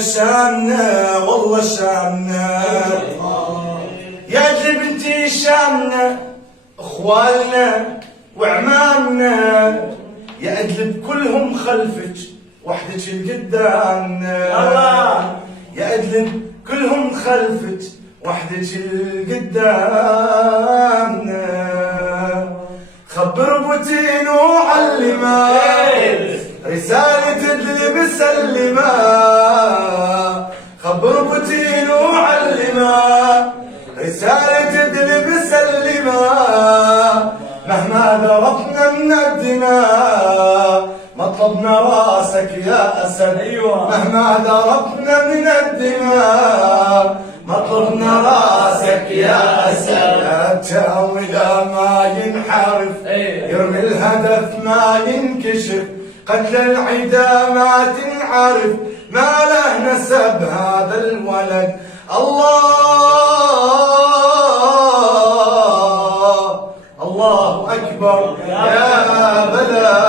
شامنا والله شامنا يا جبنتي شامنا اخوالنا وعمامنا يا ادلب كلهم خلفك وحدك القدامنا يا ادلب كلهم خلفك وحدك القدامنا خبر بوتين وعلمه رسالة ادلب سلمه خبر بوتين وعلمه رسالة ادلب سلمه مهما ذرفنا من الدماء مطلبنا راسك يا أسد مهما ذرفنا من الدماء مطلبنا راسك يا أسد التو إذا ما ينحرف يرمي الهدف ما ينكشف قتل العدا ما تنعرف ما له نسب هذا الولد الله أكبر يا بلد